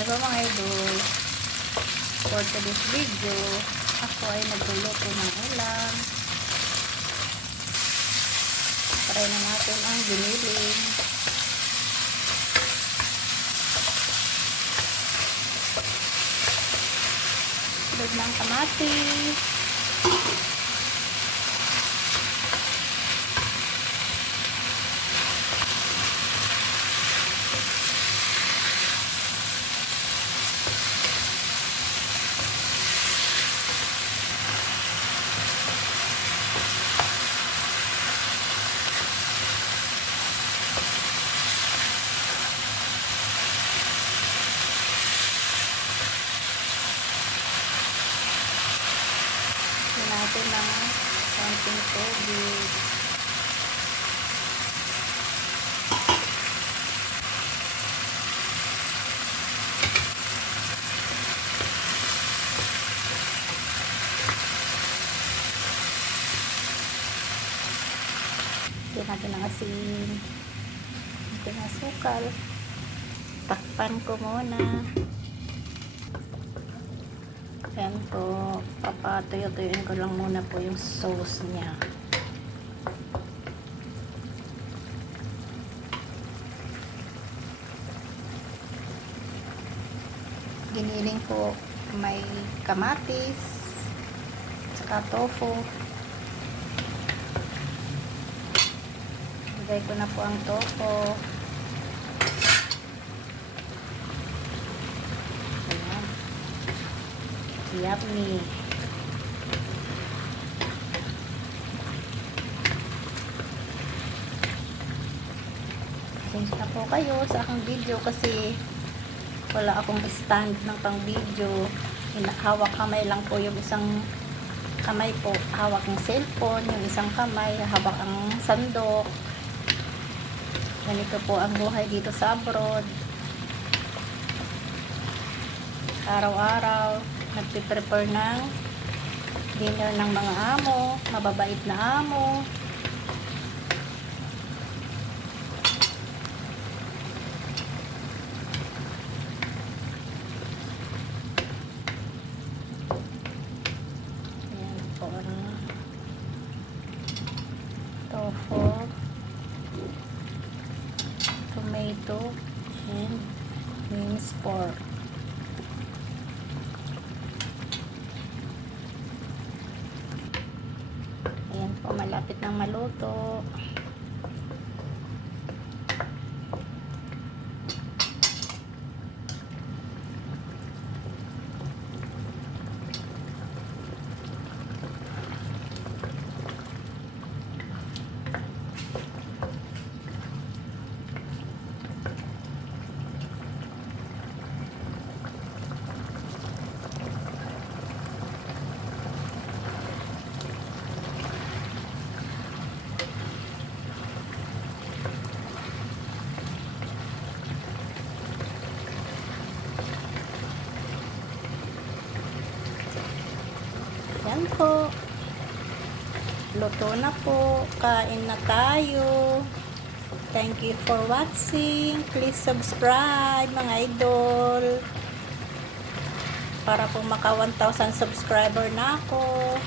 Diba mga idol, for today's video, ako ay nagluluto ng ulam. Try na natin ang giniling. Sunod ng kamatis. Natin ng konting tubig. Ito natin ang asin. Ito na asukal. Takpan ko muna. Ayan po, papatuyo-tuyuin ko lang muna po yung sauce niya. Giniling po may kamatis, saka tofu. Lagay ko na po ang tofu. Yummy. Pasensya na po kayo sa aking video kasi wala akong stand ng pang video. Hawak kamay lang po yung isang kamay po. Hawak ng cellphone. Yung isang kamay hawak ang sandok. Ganito po ang buhay dito sa abroad. Araw-araw nagpiprepare ng dinner ng mga amo, mababait na amo. Ayan po ang tofu, tomato, and minced pork. Ayan po, malapit ng maluto. Yan po. Luto na po. Kain na tayo. Thank you for watching. Please subscribe mga idol. Para po maka 1,000 subscriber na ako.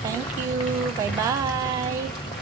Thank you. Bye-bye.